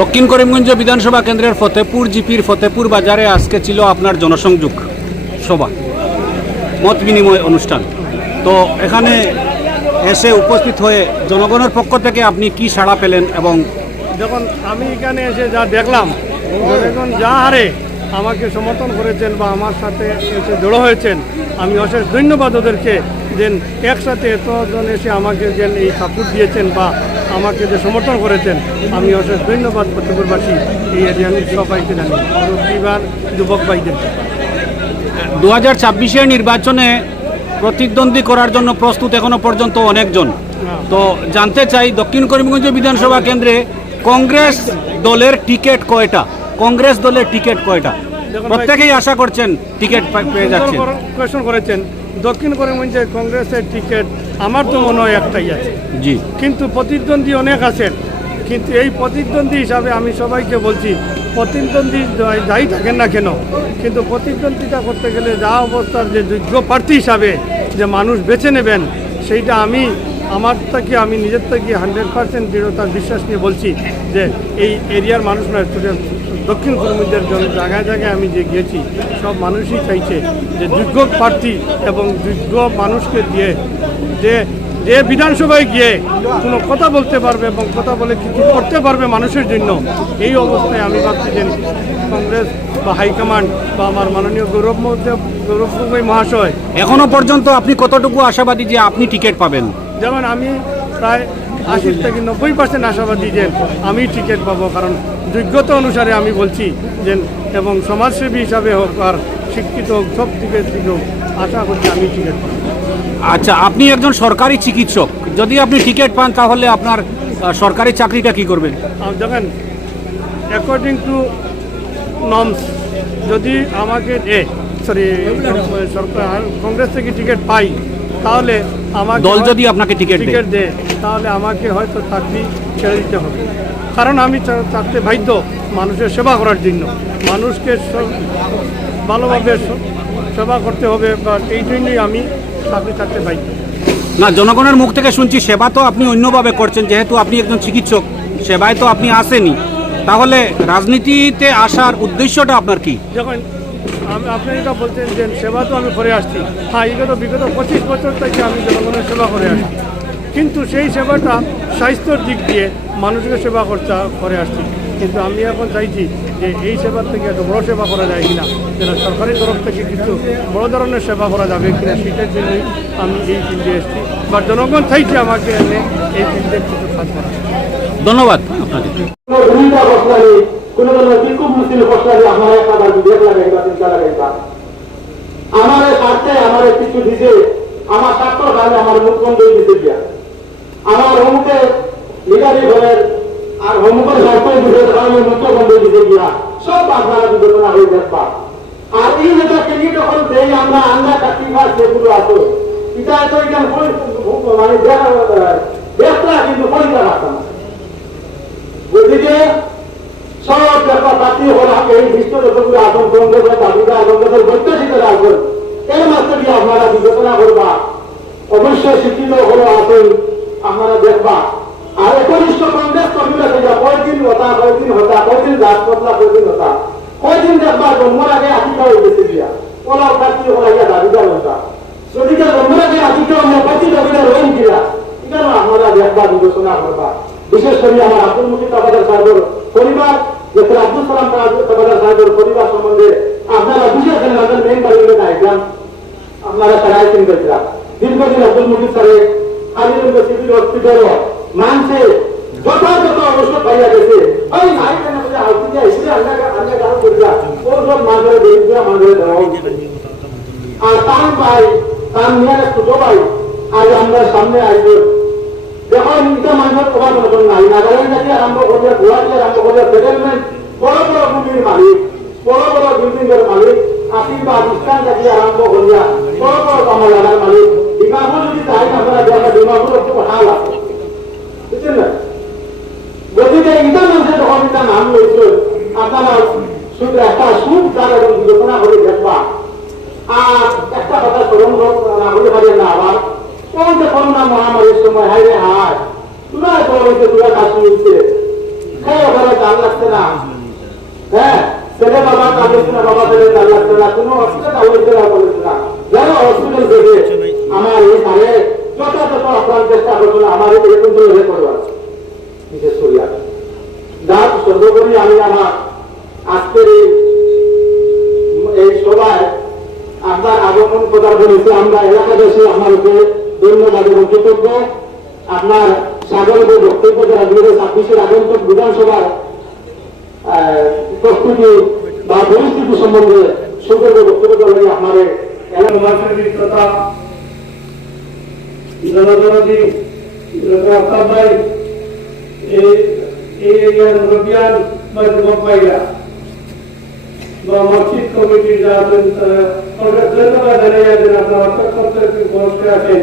দক্ষিণ করিমগঞ্জ বিধানসভা কেন্দ্রের ফতেপুর জিপির ফতেপুর বাজারে আজকে ছিল আপনার জনসংযোগ সভা, মত বিনিময় অনুষ্ঠান। তো এখানে এসে উপস্থিত হয়ে জনগণের পক্ষ থেকে আপনি কি সাড়া পেলেন এবং যখন আমি এখানে এসে যা দেখলাম জনগণ যা হারে আমাকে সমর্থন করেছেন বা আমার সাথে এসে জড়ো হয়েছেন, আমি অশেষ ধন্যবাদ ওদেরকে যে একসাথে এতজন এসে আমাকে যে এই সাপোর্ট দিয়েছেন বা আমাকে যে সমর্থন করেছেন আমি অশেষ ধন্যবাদ ফতেপুরবাসী এই এরিয়ার সবাইকে জানি পরিবার যুবক ভাইদেরকে দু হাজার ছাব্বিশের নির্বাচনে প্রতিদ্বন্দ্বী করার জন্য প্রস্তুত এখনও পর্যন্ত অনেকজন। তো জানতে চাই দক্ষিণ করিমগঞ্জ বিধানসভা কেন্দ্রে কংগ্রেস দলের টিকিট কয়টা? কংগ্রেস দলের টিকিট কয়টা? প্রত্যেকেই আশা করছেন টিকিট পেয়ে যাচ্ছেন। করেছেন। দক্ষিণ করিমগঞ্জে কংগ্রেসের টিকিট আমার তো মনে হয় একটাই আছে। জি। কিন্তু প্রতিদ্বন্দ্বী অনেক আছেন। কিন্তু এই প্রতিদ্বন্দ্বী হিসাবে আমি সবাইকে বলছি প্রতিদ্বন্দ্বী যাই- থাকেন না কেন কিন্তু প্রতিদ্বন্দ্বিতা করতে গেলে যা অবস্থার যে যোগ্য প্রার্থী হিসাবে যে মানুষ বেছে নেবেন সেইটা আমি আমার থেকে আমি নিজের থেকে হান্ড্রেড পার্সেন্ট দৃঢ়তার বিশ্বাস নিয়ে বলছি যে এই এরিয়ার মানুষরা student, দক্ষিণ কর্মীদের জন্য জায়গায় জায়গায় আমি যে গিয়েছি সব মানুষই চাইছে যে যোগ্য প্রার্থী এবং যোগ্য মানুষকে দিয়ে যে যে বিধানসভায় গিয়ে কোনো কথা বলতে পারবে এবং কথা বলে কিছু করতে পারবে মানুষের জন্য এই অবস্থায় আমি ভাবছি যে কংগ্রেস বা হাইকমান্ড বা আমার মাননীয় গৌরব গৌরব গগৈ মহাশয়। এখনও পর্যন্ত আপনি কতটুকু আশাবাদী যে আপনি টিকিট পাবেন? যেমন আমি প্রায় আশি থেকে নব্বই পার্সেন্ট আশাবাদী যে আমি টিকিট পাবো কারণ যোগ্যতা অনুসারে আমি বলছি যে এবং সমাজসেবী হিসাবে হোক আর শিক্ষিত হোক সব দিকে থেকে হোক আশা করছি আমি টিকিট পাবো। আচ্ছা আপনি একজন সরকারি চিকিৎসক। যদি আপনি টিকিট পান তাহলে আপনার সরকারি চাকরিটা কি করবেন? দেখেন অ্যাকর্ডিং টু নর্মস যদি আমাকে এ সরি সরকার কংগ্রেস থেকে টিকিট পাই তাহলে আমার দল যদি আপনাকে টিকিট টিকিট দেয় তাহলে আমাকে হয়তো চাকরি ছেড়ে দিতে হবে। কারণ আমি চা- চাকতে বাধ্য মানুষের সেবা করার জন্য। মানুষকে ভালোভাবে সেবা করতে হবে বা এই জন্যই আমি চাকরি ছাড়তে বাধ্য। না জনগণের মুখ থেকে শুনছি সেবা তো আপনি অন্যভাবে করছেন। যেহেতু আপনি একজন চিকিৎসক সেবায় তো আপনি আসেনি তাহলে রাজনীতিতে আসার উদ্দেশ্যটা আপনার কি? যখন আমি আপনি যেটা বলছেন যে সেবা তো আমি করে আসছি। হ্যাঁ বিগত বিগত পঁচিশ বছর থেকে আমি জনগণের সেবা করে আসছি। কিন্তু সেই সেবাটা স্বাস্থ্যর দিক দিয়ে মানুষকে সেবা করতে করে আসছি। কিন্তু আমি এখন চাইছি যে এই সেবার থেকে এত বড় সেবা করা যায় কিনা যেন সরকারি তরফ থেকে কিছু বড় ধরনের সেবা করা যাবে কিনা সেটার জন্যই আমি এই ফিল্ডে এসেছি। বা জনগণ চাইছে আমাকে এনে এই ফিল্ডে কিছু কাজ করা ধন্যবাদ আপনাকে। মিছিল বসলানি আমার লাগাইবা আমার কিছু দিছে আমার স্বার্থ কারণে আমার মুখ্যমন্ত্রী দিতে দিয়া। আমার অমুকে লিগারি ঘরের আর অমুকের স্বার্থ দিতে কারণে মুখ্যমন্ত্রী দিতে দিয়া। সব আপনারা বিবেচনা হয়ে দেখবা আর এই নেতা কেন্দ্রিক যখন দেই আমরা আন্না কাটিবা সেগুলো আছে, এটা তো এখানে মানে দেখলা কিন্তু পরিষ্কার রাখতাম গতিকে বাতি হল এই বিশ্ব যতগুলো আসন দাবিটা কংগ্রেসের বৈজ্ঞানিক আসন এই মাত্র দিয়ে আপনারা বিবেচনা করবা। অবশ্যই শিক্ষিত হলো আসন আপনারা দেখবা। আর একনিষ্ঠ কংগ্রেস কর্মীরা থেকে কয়দিন হতা কয়দিন হতা, কয়দিন জাত পতলা কয়দিন হতা, কয়দিন দেখবা জন্মর আগে আটিকা হয়ে গেছে দিয়া। ওলা প্রার্থী হলা গিয়া দাবিদার হতা যদিকে জন্মর আগে আটিকা আমরা প্রার্থী দাবিদার রইন কিনা এটা আপনারা দেখবা, বিবেচনা করবা বিশেষ করে আমার আব্দুল মুজিদ তাবাদার সাহেবের পরিবার ডক্টর আব্দুল সালাম তাবাদার সাহেবের পরিবার সম্বন্ধে আপনারা বিশেষ করে আমাদের মেন বাড়িতে আইলাম আপনারা তারা আইসেন করেছিলাম দীর্ঘদিন আব্দুল মুজিদ সাহেব আলিগঞ্জ সিভিল হসপিটাল মানছে যথাযথ অবশ্য পাইয়া গেছে ওই নাই কেন বলে আউটি যায় এসে আন্না আন্না কারণ করিলা ওর সব মাঝে দেখিয়া মাঝে দেওয়া আর তান ভাই তান নিয়ে ছোট ভাই আজ আমরা সামনে আসব দেখুন এটা মানুষের প্রভাব মতন নাই নাগাল্যান্ড থেকে আরম্ভ করে গুয়াহাটি আরম্ভ করে সেটেলমেন্ট বড় বড় ভূমির মালিক, বড় বড় বিল্ডিংয়ের মালিক, আশীর্বাদ ইস্টান থেকে আরম্ভ করিয়া বড় বড় কামলাগার মালিক ডিমাপুর যদি চাই আমরা দেখা ডিমাপুর একটু কথা আছে। বুঝছেন না? গতিকে এটা মানুষের যখন এটা নাম লইছে আপনারা শুধু একটা সুখ, তার এবং বিবেচনা করে দেখবা। আর একটা কথা স্মরণ না না, আবার কোন যে করোনা মহামারীর সময় হাই রে হায়। তোরা তো হইতে তোরা কাজ হইছে খেয়ে ওখানে জানলা হ্যাঁ ছেলে বাবা কাঁদিস না বাবা ছেলে কাঁদাচ্ছে না। কোনো হসপিটাল হয়েছে না বলেছে না যারা হসপিটাল থেকে আমার এই ঘরে যথাযথ আপনার চেষ্টা করছিল আমার এই কিন্তু হয়ে পড়বে বিশেষ করি আর যার সর্বোপরি আমি আমার আজকের এই সভায় আপনার আগমন কথা বলেছে। আমরা এলাকাবাসী আপনাকে ধন্যবাদ এবং কৃতজ্ঞ। আপনার সাগরকে বক্তব্য দ্বারা দুই হাজার ছাব্বিশের আগন্তক বিধানসভার প্রস্তুতি বা পরিস্থিতি সম্বন্ধে সুযোগ বক্তব্য দেওয়া বা মসজিদ কমিটির যারা ধন্যবাদ আপনারা আছেন।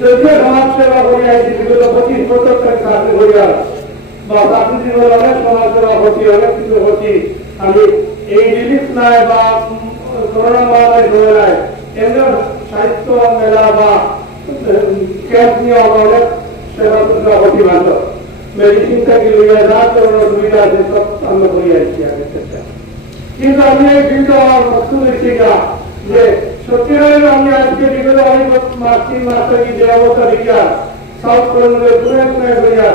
যদিও সমাজ সেবা করে আইছি বিগত পঁচিশ বছর থেকে চাকরি করি আর বা চাকরি জীবনে অনেক সমাজ সেবা করছি অনেক কিছু করছি আমি এই রিলিফ নাই বা করোনা মহামারী ধরে নাই এমনি সাহিত্য মেলা বা ক্যাম্প নিয়ে আমরা অনেক সেবা সুবিধা করছি মাত্র। মেডিসিন থেকে লইয়া যা ধরনের সুবিধা আছে সব আমরা করি আসছি আগের থেকে। কিন্তু আমি এই কিন্তু আমার বস্তু দেখছি যে সত্যিকারের আমি আজকে বিগত অনেক মাস তিন মাস থেকে যে অবস্থা দেখিয়া সাউথ কর্মীদের পুরে পুরে হইয়া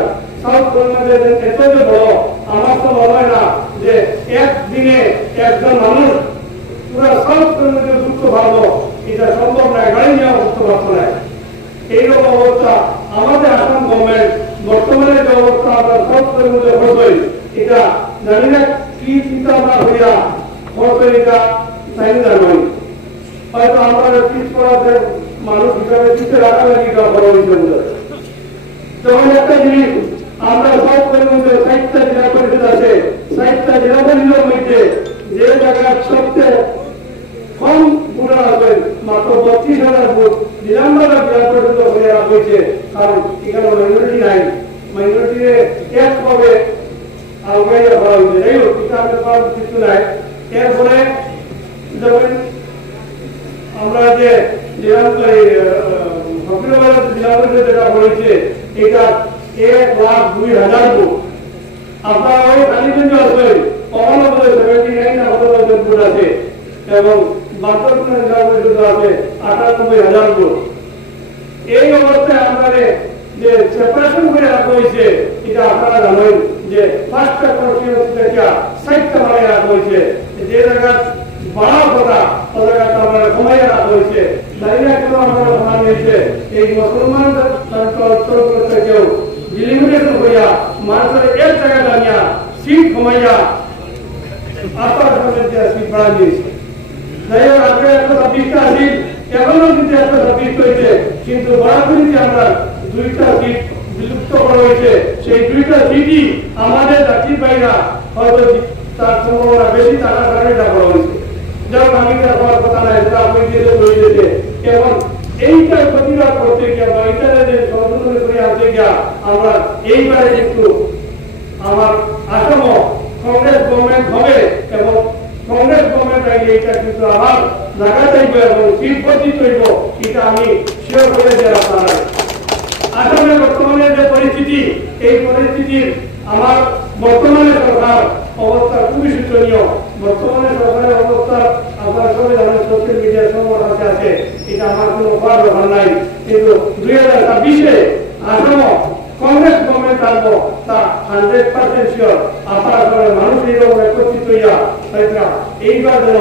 সাউথ কর্মীদের এত যে বড়, আমার তো মনে হয় না যে একদিনে একজন মানুষ পুরো সাউথ কর্নারের যুক্ত ভাবো এটা সম্ভব নয় গাড়ি নেওয়া যুক্ত ভাবো নাই এইরকম অবস্থা আমাদের আসাম গভর্নমেন্ট বর্তমানে যে অবস্থা আমরা সব মধ্যে হচ্ছে এটা জানি না কি চিন্তা ভাবনা হইয়া হচ্ছে এটা চাহিদা নয় হয়তো আমরা পিছ পড়াতে মানুষ হিসাবে পিছিয়ে রাখা লাগে এটা বড় হয়েছে যেমন একটা জিনিস আমরা সব করে মধ্যে ষাটটা জেলা পরিষদ আছে। ষাটটা জেলা পরিষদের মধ্যে যে জায়গার সবচেয়ে কম ভোটার আছেন মাত্র বত্রিশ হাজার ভোট বিরামবাজার জেলা পরিষদ রাখা হয়েছে। কারণ এখানে মাইনরিটি নাই। মাইনরিটি এক হবে আলগাইয়া করা হয়েছে। যাই হোক, এটা কিছু নাই। এরপরে যখন আমরা যে জেলা জেলা পরিষদ যেটা হয়েছে, এটা এক লাখ দুই হাজার ভোট আপনারা ওই কালীগঞ্জ আসবেন কখনো বলে সেভেন্টি নাইন ভোট আছে, এবং জানেন যে রাখা হয়েছে জানি না কেন আমরা সমান হয়েছে এই মুসলমান থেকেও ডিলিমিটেশন হইয়া মানুষের এক জায়গায় দাঁড়িয়া সিট কমাইয়া আপনার যে সিট বাড়া দিয়েছে। যাই হোক আগে একশো ছাব্বিশটা সিট এখনও কিন্তু একশো ছাব্বিশ হয়েছে, কিন্তু বরাবরই আমরা দুইটা সিট বিলুপ্ত করা হয়েছে, সেই দুইটা সিটই আমাদের জাতির বাইরা হয়তো তার সম্ভাবনা বেশি থাকার কারণে এটা করা হয়েছে যেমন আমি তার কথা নাই আপনি দিয়ে হয়ে যেতে এবং এইটা প্রতিবাদ করতে গিয়ে বা এইটা যে সংশোধন করে আনতে গিয়া আমরা এইবারে একটু আমার আসামও কংগ্রেস গভর্নমেন্ট হবে এবং কংগ্রেস গভর্নমেন্ট আইলে এটা কিন্তু আমার জায়গা চাইব এবং শিল্পতি তৈব এটা আমি শিওর করে দিয়ে আপনারা আসামে বর্তমানে যে পরিস্থিতি, এই পরিস্থিতির আমার বর্তমানে সরকার অবস্থা খুবই শোচনীয়। বর্তমানে সরকারের অবস্থা আপনার সবাই জানেন সোশ্যাল মিডিয়ার সময় কাছে আছে এটা আমার কোনো করার ব্যাপার নাই। কিন্তু দুই হাজার ছাব্বিশে আসামও কংগ্রেস গভর্নমেন্ট আনব, তা হান্ড্রেড পার্সেন্ট শিওর আপনারা সবাই মানুষ এইরকম একত্রিত হইয়া এইবার যেন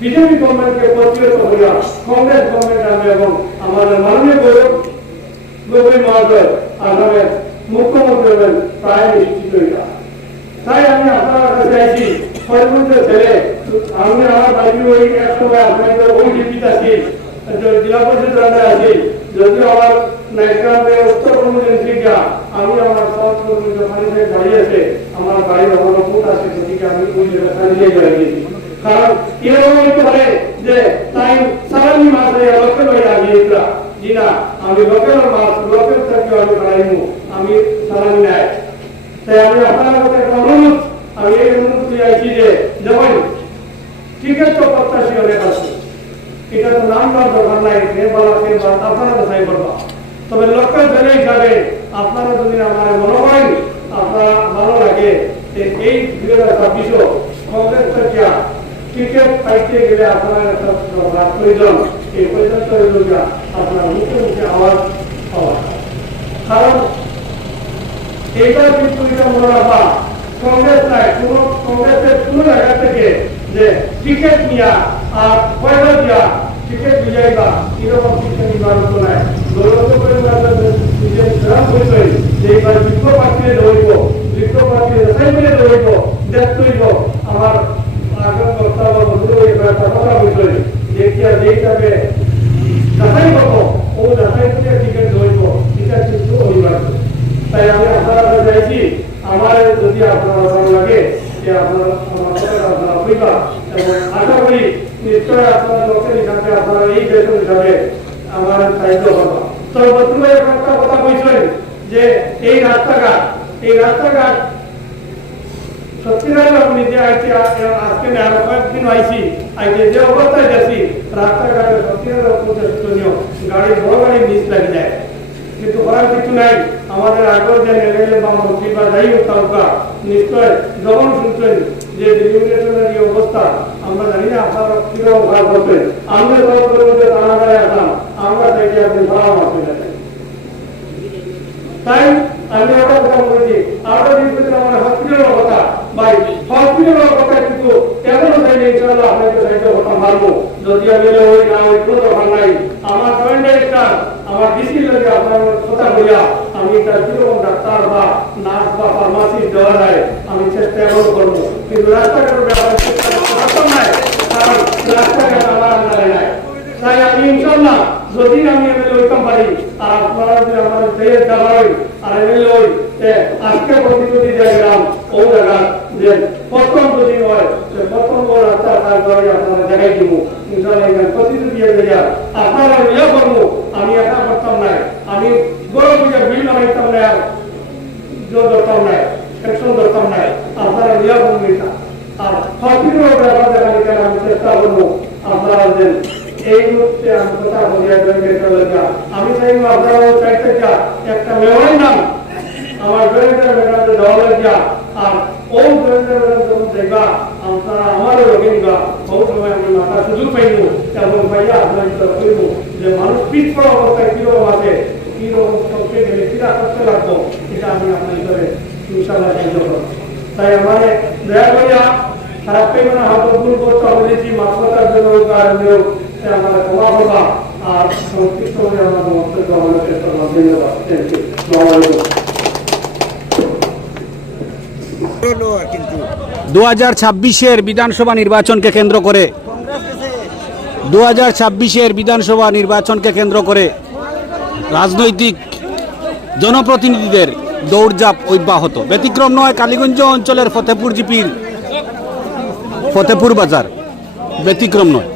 বিজেপি গভর্নমেন্টকে প্রতিহত হইয়া কংগ্রেস গভর্নমেন্ট আনবে এবং আমাদের মাননীয় গৌরব গগৈ মহাশয় আসামের মুখ্যমন্ত্রী হবেন প্রায় নিশ্চিত হইয়া। তাই আমি আপনার কাছে সর্বোচ্চ ছেলে আমি আমার বাড়ি ওই এক আপনাকে ওই ডিপিতে আছি। জেলা পরিষদ রাজা আছি যদি আমার নাইগ্রামে উত্তর কর্মসূচি আমি আমার সব কর্মী যখন দাঁড়িয়ে আছে, আমার বাড়ির অবলম্বন আছে সেদিকে আমি ওই জায়গাটা নিয়ে যাই কারণ এরকম পারে যে তাই সারানি মাসে লোকের বাড়ি আমি এটা জি না আমি লোকের মাস লোকের থেকে আমি বাড়াইমু আমি সারানি নাই তাই আমি আপনার কাছে একটা অনুরোধ আমি এই অনুরোধ দিয়ে আইছি যে যেমন টিকিট তো প্রত্যাশী অনেক আছে এটা তো নাম দেওয়ার দরকার নাই সে বলা সে বলা আপনারা দেখাই করবা তবে লক্ষ্য ধরে হিসাবে আপনারা যদি আমার মনে করেন আপনারা ভালো লাগে যে এই দুই হাজার ছাব্বিশও কংগ্রেস থেকে পাইতে গেলে আপনার একটা প্রয়োজন এই পর্যন্ত আপনার মুখে মুখে আওয়াজ কারণ এইটা কিন্তু এটা মনে রাখা কংগ্রেস নাই, কোন কংগ্রেসের কোন জায়গা থেকে যে টিকিট নিয়া আর পয়সা দিয়া, টিকিট বুঝাইবা এরকম টিকিট নিবার নাই। গৌরব করে নিজের গ্রাম হইতে যে এবার বিজ্ঞ প্রার্থীরে ধরিব বিজ্ঞ প্রার্থীরে যাচাই করে ধরিব হইব আমার আগের বক্তব্য বন্ধু এবার কথা হইতে যে কি আর যেইটাকে যাচাই করব ও যাচাই করে টিকিট ধরিব এটা কিন্তু অনিবার্য তাই আমি আপনারা কাছে চাইছি আমার যদি আপনার ভালো লাগে যে আপনারা আমার কথা আপনারা হইবা এবং আশা করি নিশ্চয় আপনার লোকের হিসাবে আপনারা এই বেতন হিসাবে আমার সাহায্য করবা তো বর্তমানে একটা কথা বলছেন যে এই রাস্তাঘাট এই রাস্তাঘাট সত্যিকার আপনি যে আইছি, আ- আজকে না কয়েকদিন আইছি আইছে যে অবস্থায় যাচ্ছি, রাস্তাঘাটে সত্যিকার প্রতিষ্ঠানীয় গাড়ি বড় গাড়ি মিস তাই আমি আমার হসপিটালের কথা ভাই হসপিটালের কথা কিন্তু কেমন চাইলে ইনশাআল্লাহ আপনাকে সাহায্য করতে পারব যদি আমি ওই না, ওই কোনো দরকার নাই। আমার জয়েন্ট ডাইরেক্টর আমার ডিসি লাগে আপনার কথা বলিয়া আমি তার কীরকম ডাক্তার বা নার্স বা ফার্মাসি দেওয়া যায়, আমি চেষ্টা এমন করব। কিন্তু রাস্তাঘাটের ব্যাপারে চেষ্টা নাই, কারণ রাস্তাঘাট আমার আন্ডারে নাই। তাই আমি ইনশাল্লাহ যদি আমি এমএলএ হইতাম পারি, আর আপনারা যদি আমার দেশের দাবার আর এমএলএ হই আজকে প্রতিনিধি যে গেলাম। ও জায়গা যে প্রথম যদি হয়, সে প্রথম রাস্তা কাজ করে, আপনারা দেখাই দিব। ইনশাল্লাহ এখানে প্রতিনিধি দিয়ে দেয়া আপনারা ইয়ে করব। আমি একা করতাম নাই আমি বড় বুঝে বিল বানাইতাম না। আর জো ধরতাম নাই সেকশন ধরতাম নাই আপনারা ইয়ে করব এটা। আর হসপিটালের ব্যাপার দেখা গেলে আমি চেষ্টা করব? আপনারা এই মুহূর্তে আমি কথা বলি একজন মেয়েটা লগা আমি চাইব আপনারা চাইতে একটা মেয়ের নাম, আমার জয়েন্টের মেয়েটাতে দেওয়া লাগিয়া আর ও জয়েন্টের মেয়েটা যখন দেখবা আপনারা আমারও লগে নিবা বহু সময় আমি মাথা সুযোগ পাইব এবং ভাইয়া আপনার করিব যে মানুষ পিঠ অবস্থায় কীরকম আছে কীরকম সবচেয়ে গেলে কিরা করতে লাগবো, এটা আমি আপনার ভিতরে ইনশাল্লাহ সাহায্য করব তাই আমার দয়া করিয়া খারাপ পেয়ে না হাত ভুল করতে বলেছি মাত্রার জন্য কারণেও আমার ক্ষমা করবা আর সংক্ষিপ্ত হয়ে আমার মন্তব্য আমাদের চেষ্টা করব ধন্যবাদ। দু হাজার ছাব্বিশের বিধানসভা নির্বাচনকে কেন্দ্র করে। দু হাজার ছাব্বিশের বিধানসভা নির্বাচনকে কেন্দ্র করে রাজনৈতিক জনপ্রতিনিধিদের দৌড়জাপ অব্যাহত। ব্যতিক্রম নয়, কালীগঞ্জ অঞ্চলের ফতেপুর জিপির ফতেপুর বাজার ব্যতিক্রম নয়।